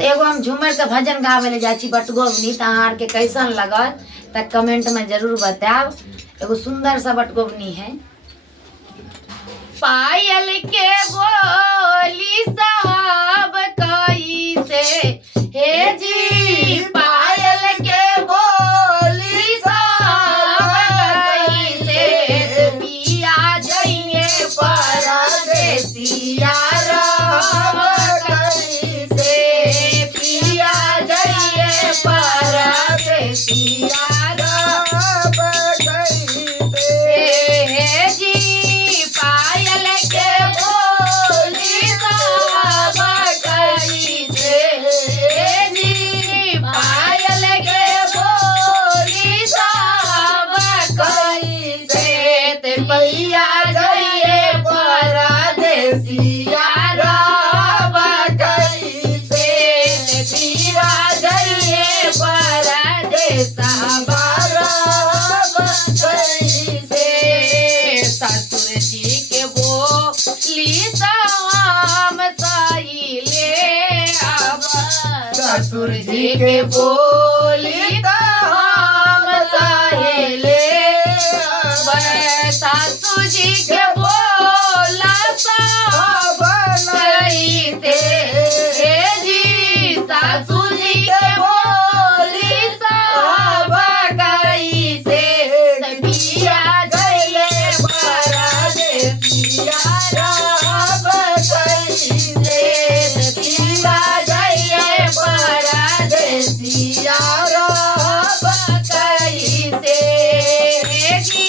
तो एगो हम झूमर के भजन गावे ले जाची बटगोवनी, त अहाँ के कैसन लगल त कमेंट में जरूर बताओ। एगो सुंदर सा बटगोवनी है। पायल के बोली साहब कई से हे जी, पायल के बोली साहब कई से पिया जइए परदेसिया राम कई से, पिया जइए परदेसिया राम कई से हे जी, पायल के बोली साहब कई से हे जी, पायल के बोली साहब कई से ते पैया जइए परदेसिया राम कई से, ते पीरा जइए परदेसिया राम कई से। ससुर जी के बोली साम साइले अब, ससुर जी के बोली हम साइले अब, सासू जी के बोला साहब कई से हे जी, सासू जी के बोली साहब कई से पिया गए परदेसिया राम कई से, पिया गए परदेसिया राम कई से हे जी,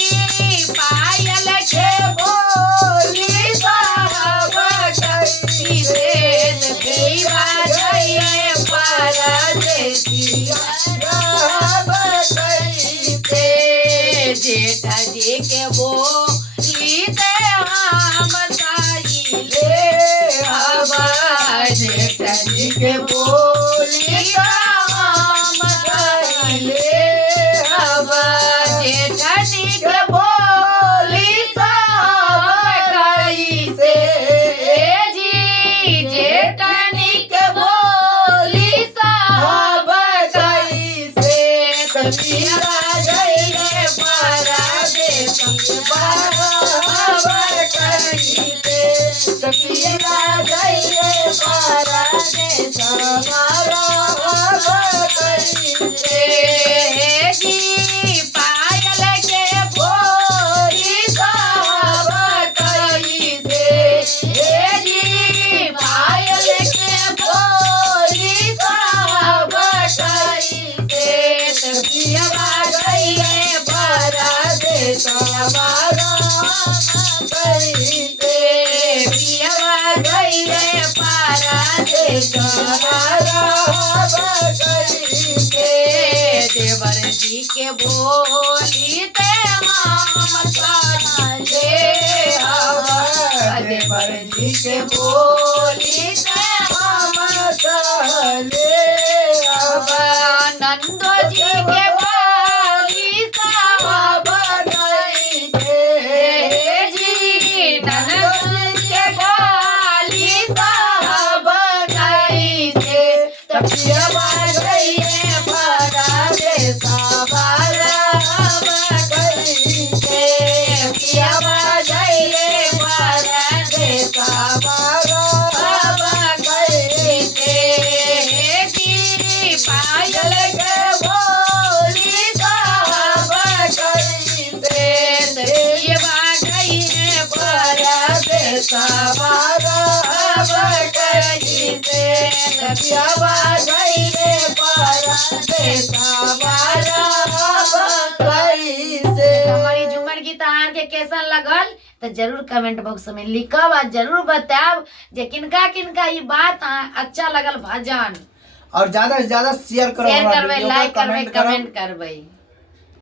पायल के बोली साहब कई से पिया गए परदेसिया राम कई से। जेठा जी के बोली ते हम साइले अब, जेठा जी के बोली हम साइले अब, जेठा जी के बोली साहब कई से हे जी, जेठानी के बोली साहब कई से पिया जइए परदेसिया राम कई से, पिया जइए परदेसिया राम कई से हे जी, पायल के बोली साहब कई से हे जी, पायल के बोली साहब कई से पिया गइए परदेसिया राम कई से, पिया गइए परदेसिया राम कई से। देवर जी के बोली ते हम साइले अब, देवर जी के बोली ते हम साइले अब, नंदो जी के बोली साहब कई से हे जी, नंदो जी के बोली साहब कई से पिया गइए परदेसिया राम कई से, पिया गइए परदेसिया राम कई से हे जी, पायल के बोली साहब कई से पिया गइए परदेसिया राम कई से, पिया गइए परदेसिया राम कई से। हमारी झूमर गीत अहाँ के कैसन लगल तो जरूर कमेंट बॉक्स में लिखब और जरूर बताओ जे किनका किनका ये बात अच्छा लगल भजन, और ज्यादा से ज्यादा शेयर करबे, लाइक करबे, कमेंट करबे।